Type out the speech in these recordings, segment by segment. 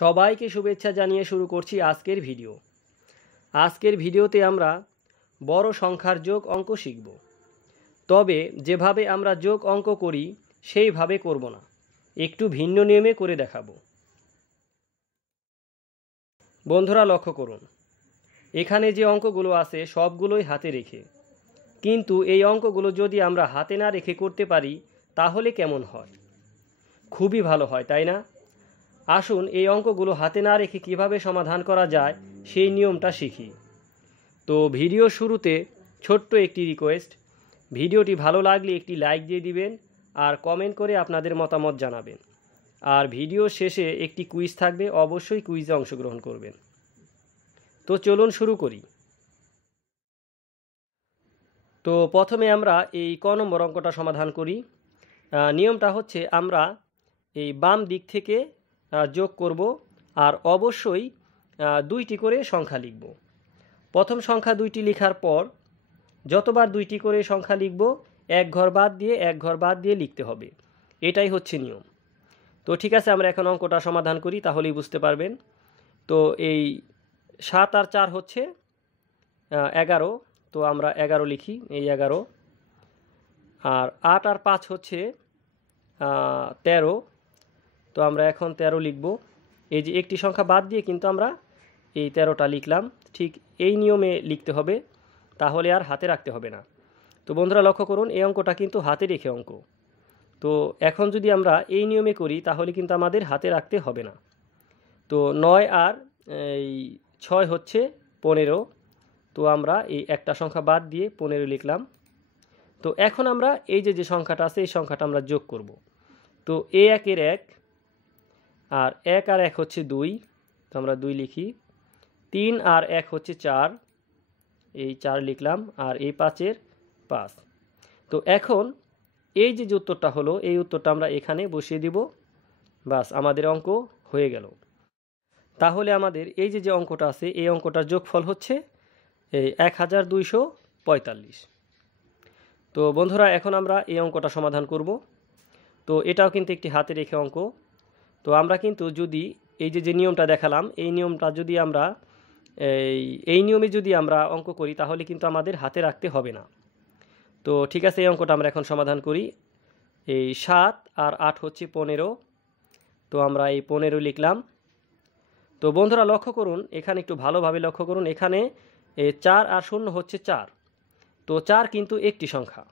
সবাইকে শুভেচ্ছা জানিয়ে শুরু করছি আজকের ভিডিও। আজকের ভিডিওতে আমরা বড় সংখ্যার যোগ অঙ্ক শিখব। তবে যেভাবে আমরা যোগ অঙ্ক করি সেইভাবে করব না, একটু ভিন্ন নিয়মে করে দেখাবো। বন্ধুরা লক্ষ্য করুন, এখানে যে অঙ্কগুলো আছে সবগুলোই হাতে রেখে, কিন্তু এই অঙ্কগুলো যদি আমরা হাতে না রেখে করতে পারি তাহলে কেমন হয়? খুবই ভালো হয়, তাই না? আসুন এই অঙ্কগুলো হাতে না রেখে কিভাবে সমাধান করা যায় সেই নিয়মটা শিখি। তো ভিডিও শুরুতে ছোট্ট একটি রিকোয়েস্ট, ভিডিওটি ভালো লাগলে একটি লাইক দিয়ে দিবেন আর কমেন্ট করে আপনাদের মতামত জানাবেন। আর ভিডিও শেষে একটি কুইজ থাকবে, অবশ্যই কুইজে অংশগ্রহণ করবেন। তো চলুন শুরু করি। তো প্রথমে আমরা এই ক নম্বর অঙ্কটা সমাধান করি। নিয়মটা হচ্ছে আমরা এই বাম দিক থেকে যোগ করব আর অবশ্যই দুইটি করে সংখ্যা লিখব। প্রথম সংখ্যা দুইটি লেখার পর যতবার দুইটি করে সংখ্যা লিখব এক ঘর বাদ দিয়ে লিখতে হবে, এটাই হচ্ছে নিয়ম। তো ঠিক আছে, আমরা এখন অঙ্কটা সমাধান করি, তাহলেই বুঝতে পারবেন। তো এই 7 আর 4 হচ্ছে 11, তো আমরা 11 লিখি, এই 11। আর 8 আর 5 হচ্ছে 13, তো আমরা এখন 13 লিখব। এই যে একটি সংখ্যা বাদ দিয়ে কিন্তু আমরা এই 13টা লিখলাম, ঠিক এই নিয়মে লিখতে হবে, তাহলে আর হাতে রাখতে হবে না। তো বন্ধুরা লক্ষ্য করুন, এই অঙ্কটা কিন্তু হাতে রেখে অঙ্ক। তো এখন যদি আমরা এই নিয়মে করি তাহলে কিন্তু আমাদের হাতে রাখতে হবে না। তো 9 আর এই 6 হচ্ছে 15, তো আমরা এই একটা সংখ্যা বাদ দিয়ে 15 লিখলাম। তো এখন আমরা এই যে সংখ্যাটা আছে এই সংখ্যাটা আমরা যোগ করব। তো এ 1 এর 1 আর 1 আর 1 হচ্ছে 2, তো আমরা 2 লিখি। 3 আর 1 হচ্ছে 4, এই 4 লিখলাম। আর এই 5 এর 5। তো এখন এই যে উত্তরটা হলো এই উত্তরটা আমরা এখানে বসিয়ে দিব, বাস আমাদের অঙ্ক হয়ে গেল। তাহলে আমাদের এই যে অঙ্কটা আছে এই অঙ্কটার যোগফল হচ্ছে এই 1245। তো বন্ধুরা এখন আমরা এই অঙ্কটা সমাধান করব। তো এটাও কিন্তু একটি হাতে রেখে অঙ্ক। তো আমরা কিন্তু যদি এই যে নিয়মটা দেখালাম এই নিয়মটা যদি আমরা এই নিয়মে যদি আমরা অঙ্ক করি তাহলে কিন্তু আমাদের হাতে রাখতে হবে না। তো ঠিক আছে, এই অঙ্কটা আমরা এখন সমাধান করি। এই 7 আর 8 হচ্ছে 15, তো আমরা এই 15 লিখলাম। তো বন্ধুরা লক্ষ্য করুন, এখানে একটু ভালোভাবে লক্ষ্য করুন, এখানে 4 আর 0 হচ্ছে 4, তো 4 কিন্তু একটি সংখ্যা।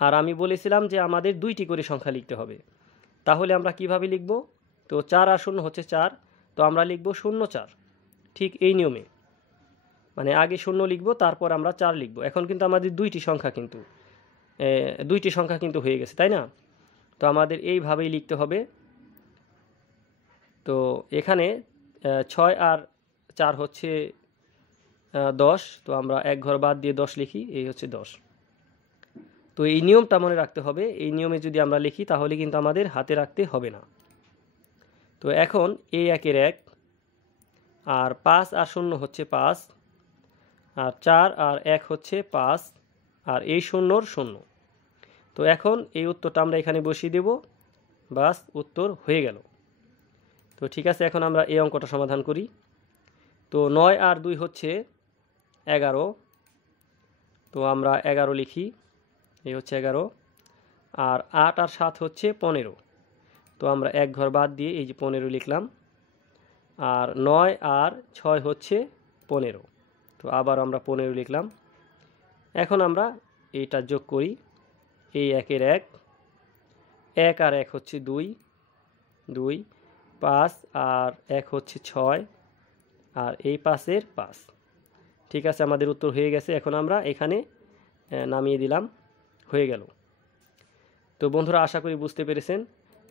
আর আমি বলেছিলাম যে আমাদের দুইটি করে সংখ্যা লিখতে হবে, তাহলে আমরা কিভাবে লিখব? তো 4 আর 0 হচ্ছে 4, তো আমরা লিখব 0 4, ঠিক এই নিয়মে, মানে আগে 0 লিখব তারপর আমরা 4 লিখব। এখন কিন্তু আমাদের দুইটি সংখ্যা কিন্তু হয়ে গেছে, তাই না? তো আমাদের এইভাবেই লিখতে হবে। তো এখানে 6 আর 4 হচ্ছে 10, তো আমরা এক ঘর বাদ দিয়ে 10 লিখি, এই হচ্ছে 10। তো এই নিয়মটা মনে রাখতে হবে, এই নিয়মে যদি আমরা লিখি তাহলে কিন্তু আমাদের হাতে রাখতে হবে না। তো এখন এই 1 এর 1 আর 5 আর 0 হচ্ছে 5, আর 4 আর 1 হচ্ছে 5, আর এই 0 0। তো এখন এই উত্তরটা আমরা এখানে বসিয়ে দেব, বাস উত্তর হয়ে গেল। তো ঠিক আছে, এখন আমরা এই অঙ্কটা সমাধান করি। তো 9 আর 2 হচ্ছে 11, তো আমরা 11 লিখি, এই হচ্ছে 11। আর 8 আর 7 হচ্ছে 15, তো আমরা এক ঘর বাদ দিয়ে এই যে 15 লিখলাম। আর 9 আর 6 হচ্ছে 15, তো আবার আমরা 15 লিখলাম। এখন আমরা এইটা যোগ করি, এই 1 এর 1, 1 আর 1 হচ্ছে 2, 2, 5 আর 1 হচ্ছে 6, আর এই 5 এর 5। ঠিক আছে, আমাদের উত্তর হয়ে গেছে। এখন আমরা এখানে নামিয়ে দিলাম, হয়ে গেল। তো বন্ধুরা আশা করি বুঝতে পেরেছেন।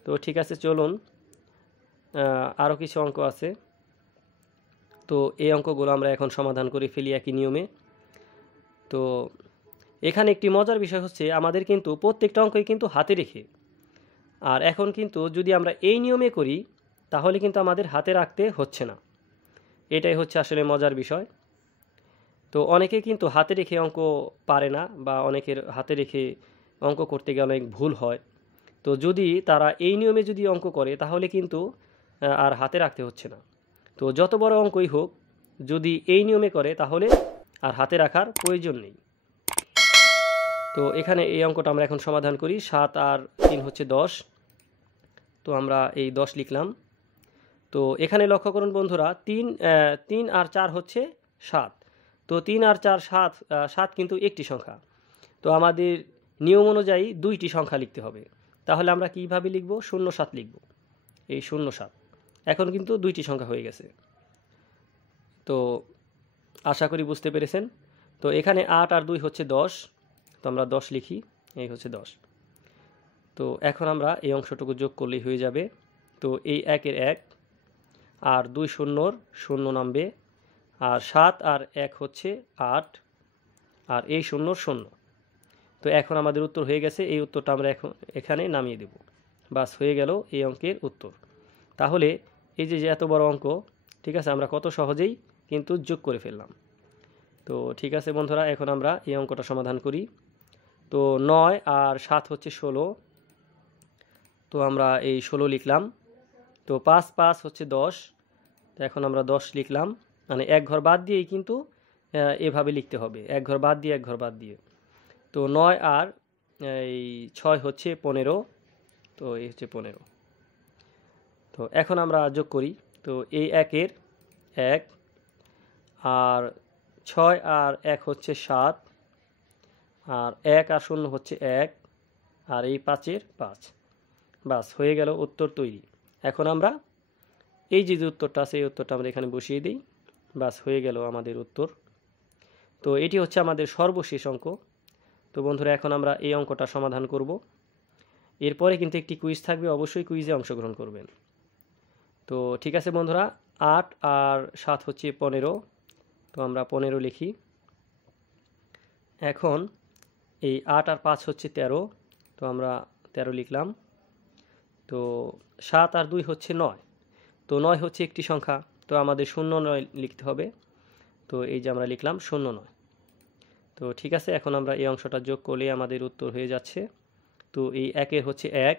তো ঠিক আছে, চলুন আরও কিছু অঙ্ক আছে, তো এই অঙ্কগুলো আমরা এখন সমাধান করে ফেলি একই নিয়মে। তো এখানে একটি মজার বিষয় হচ্ছে আমাদের কিন্তু প্রত্যেকটা অঙ্কই কিন্তু হাতে রেখে, আর এখন কিন্তু যদি আমরা এই নিয়মে করি তাহলে কিন্তু আমাদের হাতে রাখতে হচ্ছে না, এটাই হচ্ছে আসলে মজার বিষয়। তো অনেকে কিন্তু হাতে রেখে অঙ্ক পারে না, বা অনেকের হাতে রেখে অঙ্ক করতে গেলে অনেক ভুল হয়। তো যদি তারা এই নিয়মে যদি অঙ্ক করে তাহলে কিন্তু আর হাতে রাখতে হচ্ছে না। তো যত বড় অঙ্কই হোক, যদি এই নিয়মে করে তাহলে আর হাতে রাখার প্রয়োজন নেই। তো এখানে এই অঙ্কটা আমরা এখন সমাধান করি। 7 আর 3 হচ্ছে 10। তো আমরা এই 10 লিখলাম। তো এখানে লক্ষ্য করুন বন্ধুরা, 3 আর 4 হচ্ছে 7। তো 3 আর 4 7, 7 কিন্তু একটি সংখ্যা। তো আমাদের নিয়ম অনুযায়ী দুইটি সংখ্যা লিখতে হবে। তাহলে আমরা কিভাবে লিখব? 07 লিখব। এই 07 এখন কিন্তু দুইটি সংখ্যা হয়ে গেছে। তো আশা করি বুঝতে পেরেছেন। তো এখানে 8 আর 2 হচ্ছে 10। তো আমরা 10 লিখি, এই হচ্ছে 10। তো এখন আমরা এই অংশটুকু যোগ করলেই হয়ে যাবে। তো এই 1 এর 1 আর 2 শূন্যর 0 নামবে, আর 7 আর 1 হচ্ছে 8, আর এই শূন্যর 0। তো এখন আমাদের উত্তর হয়ে গেছে। এই উত্তরটা আমরা এখন এখানে নামিয়ে দেব। বাস, হয়ে গেল এই অঙ্কের উত্তর। তাহলে এই যে এত বড় অঙ্ক, ঠিক আছে, আমরা কত সহজেই কিন্তু যোগ করে ফেললাম। তো ঠিক আছে বন্ধুরা, এখন আমরা এই অঙ্কটা সমাধান করি। তো 9 আর 7 হচ্ছে 16। তো আমরা এই 16 লিখলাম। তো 5 5 হচ্ছে 10। তো এখন আমরা 10 লিখলাম, মানে এক ঘর বাদ দিয়েই কিন্তু এভাবে লিখতে হবে, এক ঘর বাদ দিয়ে এক ঘর বাদ দিয়ে। তো 9 আর এই 6 হচ্ছে 15। তো এই হচ্ছে 15। তো এখন আমরা যোগ করি। তো এই 1 এর 1 আর 6 আর 1 হচ্ছে 7, আর 1 আর 0 হচ্ছে 1, আর এই 5 এর 5। বাস, হয়ে গেল উত্তর তৈরি। এখন আমরা এই যে উত্তরটা আছে এই উত্তরটা আমরা এখানে বসিয়ে দিই। বাস, হয়ে গেল আমাদের উত্তর। তো এটি হচ্ছে আমাদের সর্বশেষ অঙ্ক। তো বন্ধুরা, এখন আমরা এই অঙ্কটা সমাধান করব। এরপরে কিন্তু একটি কুইজ থাকবে, অবশ্যই কুইজে অংশগ্রহণ করবেন। তো ঠিক আছে বন্ধুরা, 8 আর 7 হচ্ছে 15। তো আমরা 15 লিখি। এখন এই 8 আর 5 হচ্ছে 13। তো আমরা 13 লিখলাম। তো 7 আর 2 হচ্ছে 9। তো 9 হচ্ছে একটি সংখ্যা, তো আমাদের 09 লিখতে হবে। তো এই যে আমরা লিখলাম 09। তো ঠিক আছে, এখন আমরা এই অংশটা যোগ করলে আমাদের উত্তর হয়ে যাচ্ছে। তো এই 1 এর হচ্ছে 1,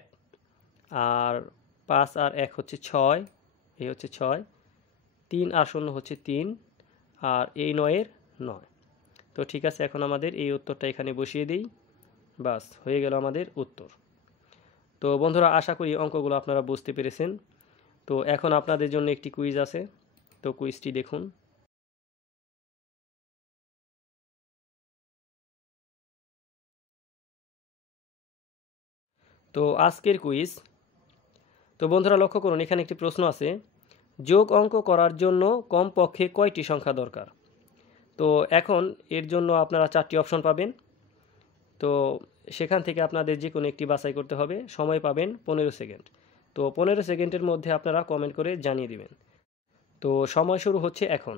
আর 5 আর 1 হচ্ছে 6, এই হচ্ছে 6, 3 আর 0 হচ্ছে 3, আর এই 9 এর 9। তো ঠিক আছে, এখন আমাদের এই উত্তরটা এখানে বসিয়ে দিই। বাস, হয়ে গেল আমাদের উত্তর। তো বন্ধুরা, আশা করি অঙ্কগুলো আপনারা বুঝতে পেরেছেন। তো এখন আপনাদের জন্য একটি কুইজ আছে। তো কুইজটি দেখুন। তো আজকের কুইজ, তো বন্ধুরা লক্ষ্য করুন, এখানে একটি প্রশ্ন আছে, যোগ অঙ্ক করার জন্য কমপক্ষে কয়টি সংখ্যা দরকার? তো এখন এর জন্য আপনারা 4টি অপশন পাবেন। তো সেখান থেকে আপনাদের যে কোনো একটি বাছাই করতে হবে। সময় পাবেন 15 সেকেন্ড। তো 15 সেকেন্ডের মধ্যে আপনারা কমেন্ট করে জানিয়ে দিবেন। তো সময় শুরু হচ্ছে এখন।